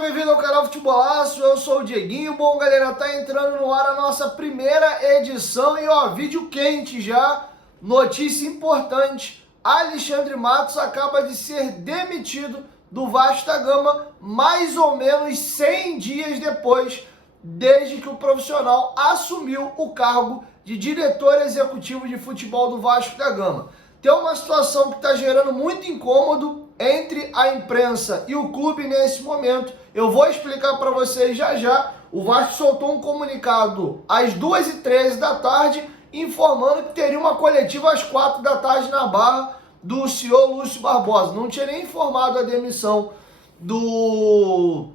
bem-vindo ao canal Futebolaço, eu sou o Dieguinho. Bom, galera, tá entrando no ar a nossa primeira edição e ó, vídeo quente já, notícia importante. Alexandre Matos acaba de ser demitido do Vasco da Gama mais ou menos 100 dias depois, desde que o profissional assumiu o cargo de diretor executivo de futebol do Vasco da Gama. Tem uma situação que está gerando muito incômodo entre a imprensa e o clube nesse momento. Eu vou explicar para vocês já já. O Vasco soltou um comunicado às 2h13 da tarde, informando que teria uma coletiva às 4 da tarde na Barra do senhor Lúcio Barbosa. Não tinha nem informado a demissão do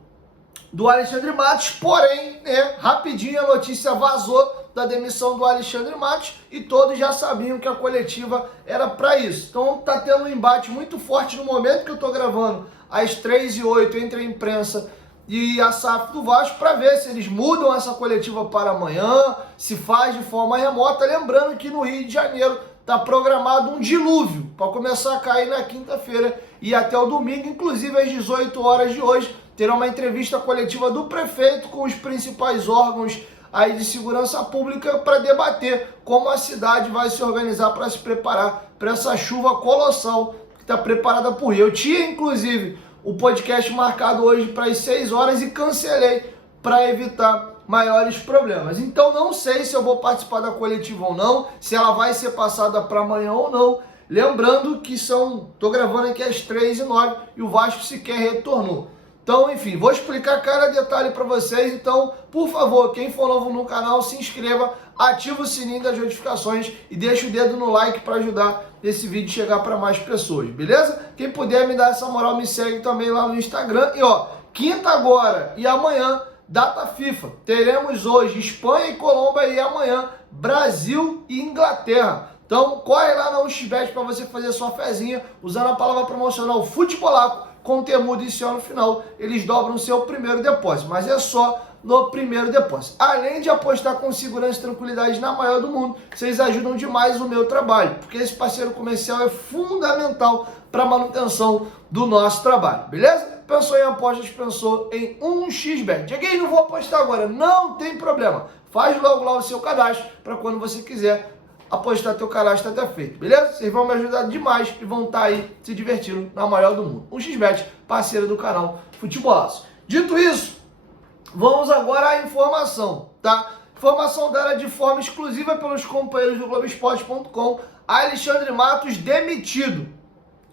Alexandre Matos, porém, rapidinho a notícia vazou da demissão do Alexandre Matos e todos já sabiam que a coletiva era para isso. Então tá tendo um embate muito forte no momento que eu tô gravando, às 3h08, entre a imprensa e a SAF do Vasco, para ver se eles mudam essa coletiva para amanhã, se faz de forma remota. Lembrando que no Rio de Janeiro tá programado um dilúvio para começar a cair na quinta-feira e até o domingo, inclusive às 18 horas de hoje, terá uma entrevista coletiva do prefeito com os principais órgãos aí de segurança pública para debater como a cidade vai se organizar para se preparar para essa chuva colossal que está preparada por Rio. Eu tinha, inclusive, o podcast marcado hoje para as 6 horas e cancelei para evitar maiores problemas. Então não sei se eu vou participar da coletiva ou não, se ela vai ser passada para amanhã ou não. Lembrando que tô gravando aqui às 3h09 e o Vasco sequer retornou. Então, enfim, vou explicar cada detalhe para vocês. Então, por favor, quem for novo no canal, se inscreva, ativa o sininho das notificações e deixa o dedo no like para ajudar esse vídeo chegar para mais pessoas, beleza? Quem puder me dar essa moral, me segue também lá no Instagram. E ó, quinta agora e amanhã, data FIFA. Teremos hoje Espanha e Colômbia e amanhã Brasil e Inglaterra. Então, corre lá na 1xBet para você fazer sua fezinha usando a palavra promocional Futebolaco. Com temudo e no final, eles dobram seu primeiro depósito, mas é só no primeiro depósito. Além de apostar com segurança e tranquilidade na maior do mundo, vocês ajudam demais o meu trabalho, porque esse parceiro comercial é fundamental para a manutenção do nosso trabalho, beleza? Pensou em apostas, pensou em 1xBet. Cheguei, não vou apostar agora, não tem problema. Faz logo lá o seu cadastro para quando você quiser apostar teu cadastro até feito, beleza? Vocês vão me ajudar demais e vão estar aí se divertindo na maior do mundo. 1xBet, parceiro do canal Futebolaço. Dito isso, vamos agora à informação, tá? Informação dada de forma exclusiva pelos companheiros do Globoesporte.com. Alexandre Matos demitido.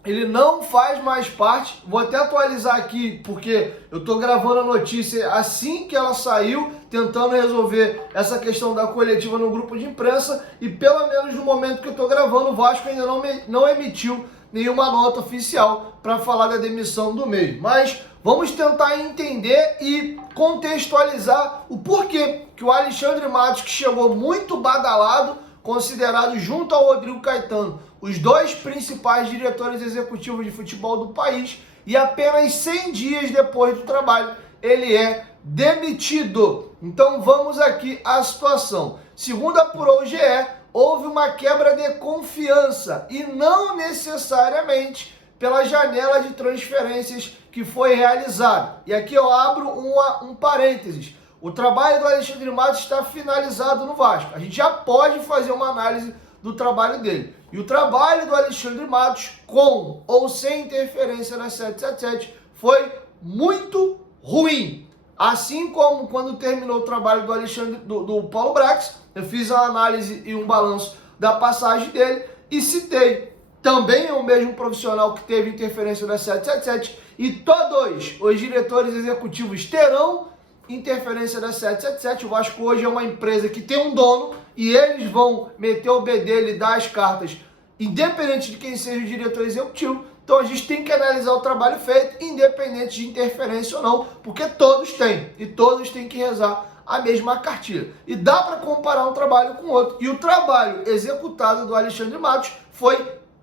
Ele não faz mais parte, vou até atualizar aqui, porque eu estou gravando a notícia assim que ela saiu, tentando resolver essa questão da coletiva no grupo de imprensa, e pelo menos no momento que eu estou gravando, o Vasco ainda não emitiu nenhuma nota oficial para falar da demissão do mesmo. Mas vamos tentar entender e contextualizar o porquê que o Alexandre Matos, que chegou muito badalado, considerado junto ao Rodrigo Caetano os dois principais diretores executivos de futebol do país, e apenas 100 dias depois do trabalho ele é demitido. Então vamos aqui à situação. Segundo apurou o GE, houve uma quebra de confiança e não necessariamente pela janela de transferências que foi realizada. E aqui eu abro um parênteses. O trabalho do Alexandre Matos está finalizado no Vasco. A gente já pode fazer uma análise do trabalho dele. E o trabalho do Alexandre Matos, com ou sem interferência na 777, foi muito ruim. Assim como quando terminou o trabalho do Paulo Brax, eu fiz uma análise e um balanço da passagem dele e citei. Também é o mesmo profissional que teve interferência na 777 e todos os diretores executivos terão interferência da 777. O Vasco hoje é uma empresa que tem um dono e eles vão meter o bedelho e dar as cartas, independente de quem seja o diretor executivo. Então a gente tem que analisar o trabalho feito, independente de interferência ou não, porque todos têm e todos têm que rezar a mesma cartilha. E dá para comparar um trabalho com o outro. E o trabalho executado do Alexandre Matos foi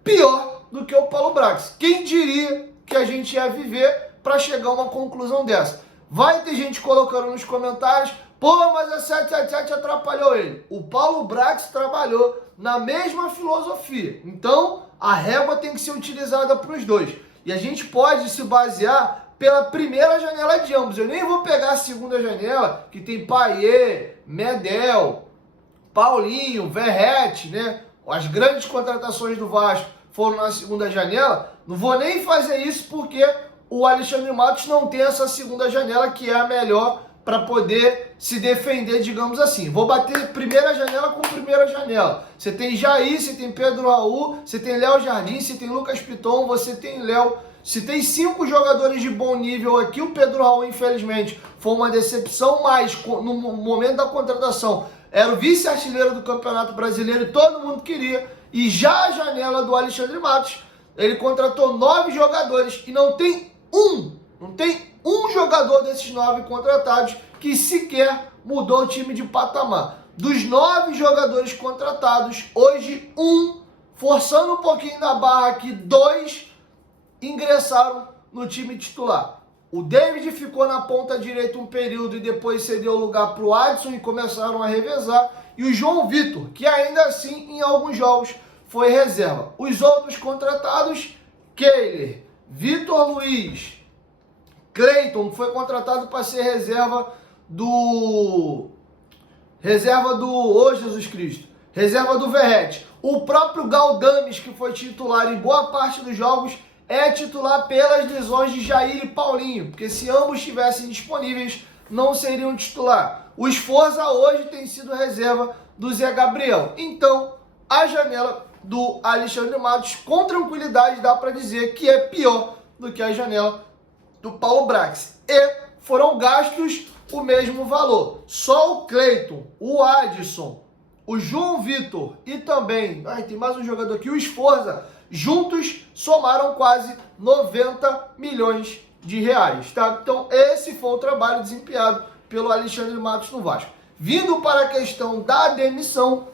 pior do que o Paulo Brax. Quem diria que a gente ia viver para chegar a uma conclusão dessa? Vai ter gente colocando nos comentários, pô, mas a 777 atrapalhou ele. O Paulo Brax trabalhou na mesma filosofia. Então, a régua tem que ser utilizada para os dois. E a gente pode se basear pela primeira janela de ambos. Eu nem vou pegar a segunda janela, que tem Payet, Medel, Paulinho, Verratti, né? As grandes contratações do Vasco foram na segunda janela. Não vou nem fazer isso porque o Alexandre Matos não tem essa segunda janela, que é a melhor para poder se defender, digamos assim. Vou bater primeira janela com primeira janela. Você tem Jair, você tem Pedro Raul, você tem Léo Jardim, você tem Lucas Piton, você tem Léo. Se tem 5 jogadores de bom nível aqui, o Pedro Raul, infelizmente, foi uma decepção, mas no momento da contratação era o vice-artilheiro do Campeonato Brasileiro e todo mundo queria. E já a janela do Alexandre Matos, ele contratou 9 jogadores e não tem um jogador desses 9 contratados que sequer mudou o time de patamar. Dos 9 jogadores contratados, hoje forçando um pouquinho da barra aqui, 2 ingressaram no time titular. O David ficou na ponta direita um período e depois cedeu lugar para o Adson e começaram a revezar. E o João Vitor, que ainda assim em alguns jogos foi reserva. Os outros contratados, Kehler, Vitor Luiz, Cleiton, foi contratado para ser reserva do Jesus Cristo, reserva do Verratti. O próprio Galdames, que foi titular em boa parte dos jogos, é titular pelas lesões de Jair e Paulinho, porque se ambos estivessem disponíveis, não seriam titular. O Sforza hoje tem sido reserva do Zé Gabriel. Então, a janela do Alexandre Matos, com tranquilidade, dá para dizer que é pior do que a janela do Paulo Brax. E foram gastos o mesmo valor. Só o Cleiton, o Adson, o João Vitor e também, tem mais um jogador aqui, o Sforza, juntos somaram quase 90 milhões de reais, tá? Então esse foi o trabalho desempenhado pelo Alexandre Matos no Vasco. Vindo para a questão da demissão,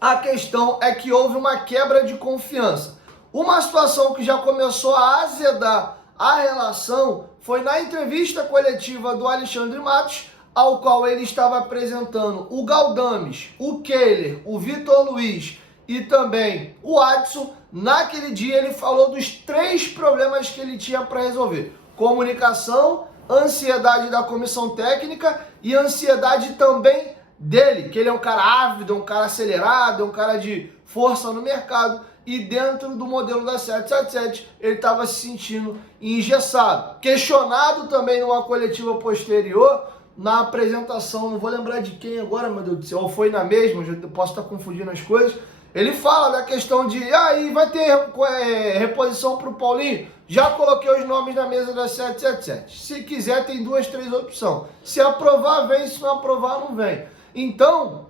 a questão é que houve uma quebra de confiança. Uma situação que já começou a azedar a relação foi na entrevista coletiva do Alexandre Matos, ao qual ele estava apresentando o Galdames, o Kehler, o Vitor Luiz e também o Adson. Naquele dia ele falou dos 3 problemas que ele tinha para resolver: comunicação, ansiedade da comissão técnica e ansiedade também dele, que ele é um cara ávido, um cara acelerado, um cara de força no mercado, e dentro do modelo da 777 ele estava se sentindo engessado. Questionado também numa coletiva posterior, na apresentação, não vou lembrar de quem agora, meu Deus do céu, ou foi na mesma, eu posso estar confundindo as coisas. Ele fala da questão de, vai ter reposição para o Paulinho? Já coloquei os nomes na mesa da 777. Se quiser, tem 2, 3 opções. Se aprovar, vem. Se não aprovar, não vem. Então,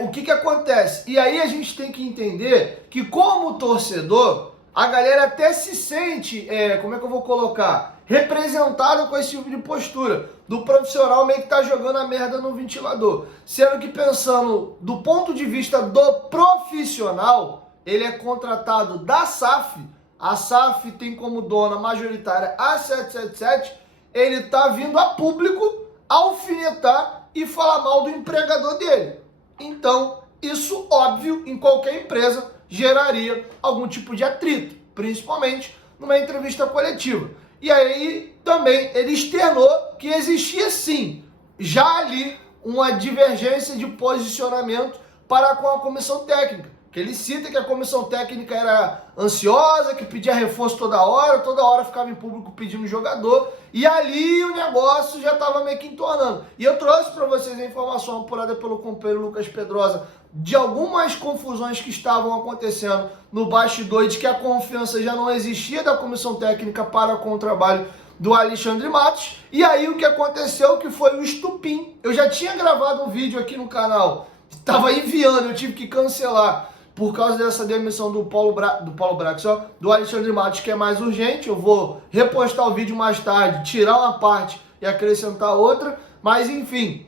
o que acontece? E aí a gente tem que entender que, como torcedor, a galera até se sente, como é que eu vou colocar? Representado com esse tipo de postura do profissional meio que tá jogando a merda no ventilador, sendo que, pensando do ponto de vista do profissional, ele é contratado da SAF, a SAF tem como dona majoritária a 777, ele tá vindo a público alfinetar e falar mal do empregador dele. Então, isso, óbvio, em qualquer empresa geraria algum tipo de atrito, principalmente numa entrevista coletiva. E aí também ele externou que existia sim, já ali, uma divergência de posicionamento para com a comissão técnica. Que ele cita que a comissão técnica era ansiosa, que pedia reforço toda hora ficava em público pedindo jogador, e ali o negócio já estava meio que entornando. E eu trouxe para vocês a informação apurada pelo companheiro Lucas Pedrosa de algumas confusões que estavam acontecendo no bastidor, de que a confiança já não existia da comissão técnica para com o trabalho do Alexandre Matos. E aí o que aconteceu, que foi o estupim. Eu já tinha gravado um vídeo aqui no canal, estava enviando, eu tive que cancelar por causa dessa demissão do do Alexandre Matos, que é mais urgente. Eu vou repostar o vídeo mais tarde, tirar uma parte e acrescentar outra, mas enfim,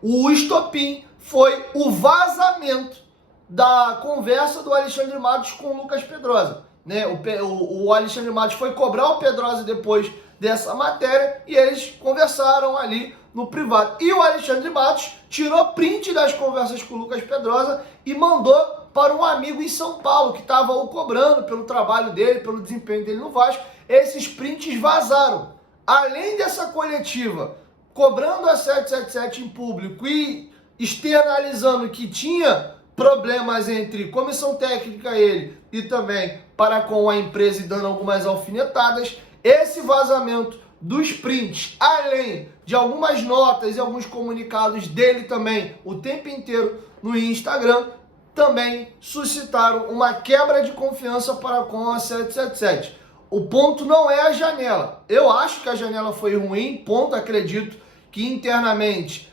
o estopim foi o vazamento da conversa do Alexandre Matos com o Lucas Pedrosa, né? O Alexandre Matos foi cobrar o Pedrosa depois dessa matéria e eles conversaram ali no privado. E o Alexandre Matos tirou print das conversas com o Lucas Pedrosa e mandou para um amigo em São Paulo, que estava o cobrando pelo trabalho dele, pelo desempenho dele no Vasco. esses prints vazaram. Além dessa coletiva, cobrando a 777 em público e externalizando que tinha problemas entre comissão técnica ele e também para com a empresa e dando algumas alfinetadas, esse vazamento dos prints, além de algumas notas e alguns comunicados dele também o tempo inteiro no Instagram, também suscitaram uma quebra de confiança para com a 777. O ponto não é a janela. Eu acho que a janela foi ruim, ponto, acredito que internamente,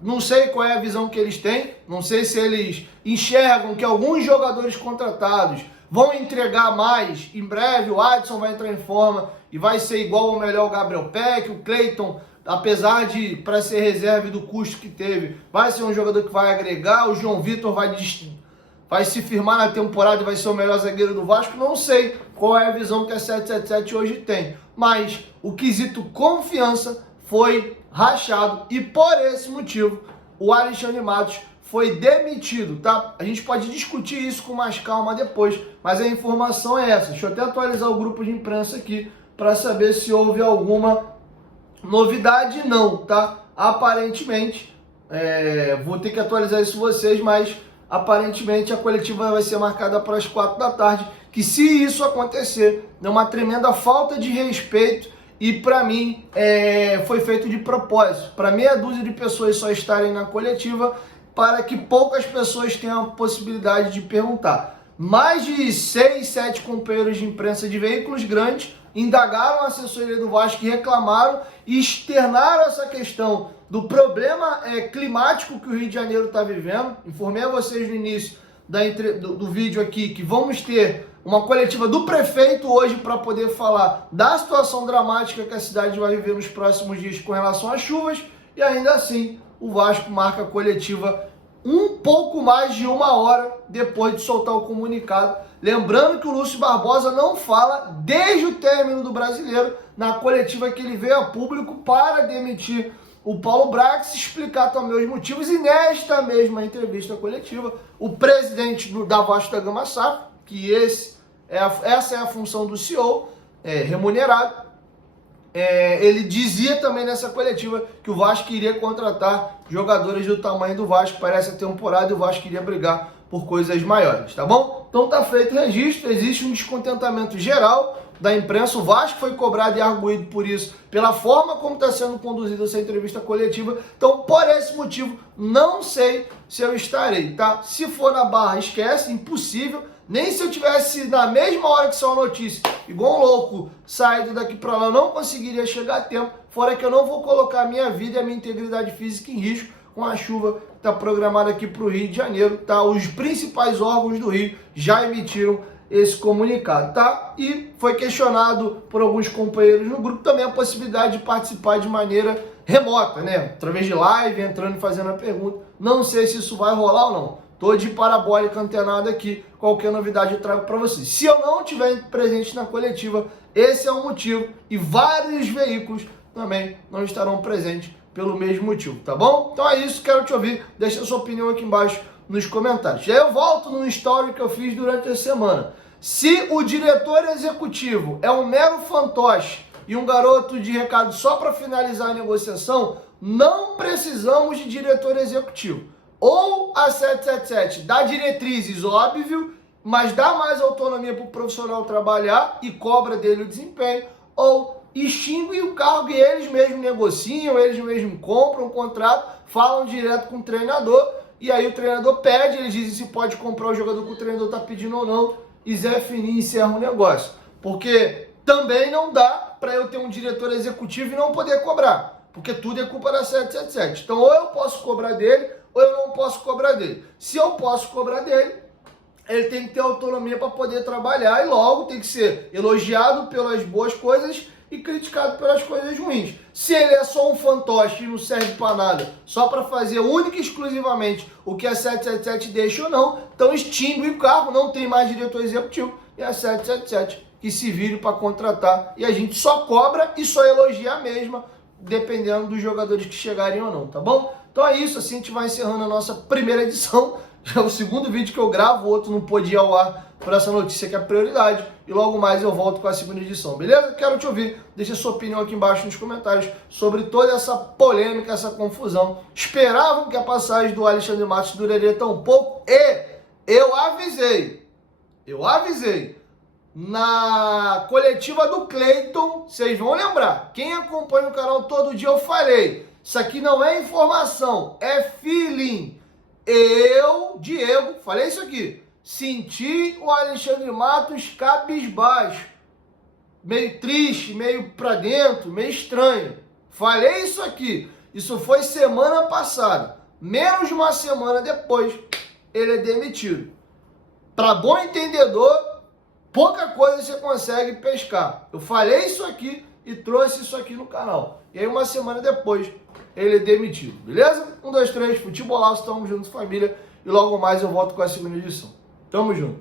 não sei qual é a visão que eles têm, não sei se eles enxergam que alguns jogadores contratados vão entregar mais. Em breve o Adson vai entrar em forma e vai ser igual ou melhor o Gabriel Peck, o Cleiton, apesar de, para ser reserva do custo que teve, vai ser um jogador que vai agregar, o João Vitor vai se firmar na temporada e vai ser o melhor zagueiro do Vasco. Não sei qual é a visão que a 777 hoje tem, mas o quesito confiança foi rachado e por esse motivo o Alexandre Matos foi demitido, tá? A gente pode discutir isso com mais calma depois, mas a informação é essa. Deixa eu até atualizar o grupo de imprensa aqui para saber se houve alguma novidade. Não, tá? Aparentemente, vou ter que atualizar isso vocês, mas aparentemente a coletiva vai ser marcada para as 4 da tarde, que se isso acontecer, é uma tremenda falta de respeito e para mim foi feito de propósito, para meia dúzia de pessoas só estarem na coletiva, para que poucas pessoas tenham a possibilidade de perguntar. Mais de 6, 7 companheiros de imprensa de veículos grandes indagaram a assessoria do Vasco e reclamaram e externaram essa questão do problema climático que o Rio de Janeiro está vivendo. Informei a vocês no início do vídeo aqui que vamos ter uma coletiva do prefeito hoje para poder falar da situação dramática que a cidade vai viver nos próximos dias com relação às chuvas, e ainda assim o Vasco marca a coletiva um pouco mais de 1 hora depois de soltar o comunicado. Lembrando que o Lúcio Barbosa não fala desde o término do Brasileiro, na coletiva que ele veio a público para demitir o Paulo Braga, se explicar também os motivos. E nesta mesma entrevista coletiva, o presidente da Vasco da Gama SAF, que essa é a função do CEO, remunerado, ele dizia também nessa coletiva que o Vasco iria contratar jogadores do tamanho do Vasco para essa temporada e o Vasco iria brigar por coisas maiores, tá bom? Então tá feito o registro, existe um descontentamento geral da imprensa, o Vasco foi cobrado e arguído por isso, pela forma como está sendo conduzida essa entrevista coletiva. Então, por esse motivo, não sei se eu estarei, tá? Se for na Barra, esquece, impossível. Nem se eu tivesse na mesma hora que saiu a notícia, igual um louco, saído daqui para lá, eu não conseguiria chegar a tempo, fora que eu não vou colocar a minha vida e a minha integridade física em risco com a chuva que está programada aqui para o Rio de Janeiro, tá? Os principais órgãos do Rio já emitiram esse comunicado, tá? E foi questionado por alguns companheiros no grupo também a possibilidade de participar de maneira remota, né? Através de live, entrando e fazendo a pergunta. Não sei se isso vai rolar ou não. Tô de parabólica antenada aqui, qualquer novidade eu trago para vocês. Se eu não estiver presente na coletiva, esse é o motivo, e vários veículos também não estarão presentes pelo mesmo motivo, tá bom? Então é isso, quero te ouvir, deixa a sua opinião aqui embaixo nos comentários. E aí eu volto no story que eu fiz durante a semana. Se o diretor executivo é um mero fantoche e um garoto de recado só para finalizar a negociação, não precisamos de diretor executivo. Ou a 777 dá diretrizes, óbvio, mas dá mais autonomia para o profissional trabalhar e cobra dele o desempenho, ou extingue o cargo e eles mesmos negociam, eles mesmos compram um contrato, falam direto com o treinador, e aí o treinador pede, eles dizem se pode comprar o jogador que o treinador está pedindo ou não, e Zé Fininho encerra o negócio. Porque também não dá para eu ter um diretor executivo e não poder cobrar, porque tudo é culpa da 777. Então ou eu posso cobrar dele, ou eu não posso cobrar dele. Se eu posso cobrar dele, ele tem que ter autonomia para poder trabalhar e logo tem que ser elogiado pelas boas coisas e criticado pelas coisas ruins. Se ele é só um fantoche e não serve para nada, só para fazer única e exclusivamente o que a 777 deixa ou não, então extingue o cargo, não tem mais diretor executivo, e a 777 que se vire para contratar, e a gente só cobra e só elogia a mesma, dependendo dos jogadores que chegarem ou não, tá bom? Então é isso, assim a gente vai encerrando a nossa primeira edição Já é o segundo vídeo que eu gravo, o outro não podia ao ar por essa notícia que é prioridade. E logo mais eu volto com a segunda edição, beleza? Quero te ouvir. Deixa sua opinião aqui embaixo nos comentários sobre toda essa polêmica, essa confusão. Esperavam que a passagem do Alexandre Matos duraria tão pouco e eu avisei. Na coletiva do Cleiton, vocês vão lembrar. Quem acompanha o canal todo dia eu falei. Isso aqui não é informação, é feeling. Eu, Diego, falei isso aqui. Senti o Alexandre Matos cabisbaixo. Meio triste, meio pra dentro, meio estranho. Falei isso aqui. Isso foi semana passada. Menos de uma semana depois, ele é demitido. Para bom entendedor, pouca coisa você consegue pescar. Eu falei isso aqui e trouxe isso aqui no canal. E aí uma semana depois, ele é demitido. Beleza? 1, 2, 3, futebolaço, tamo junto, família. E logo mais eu volto com a segunda edição. Tamo junto.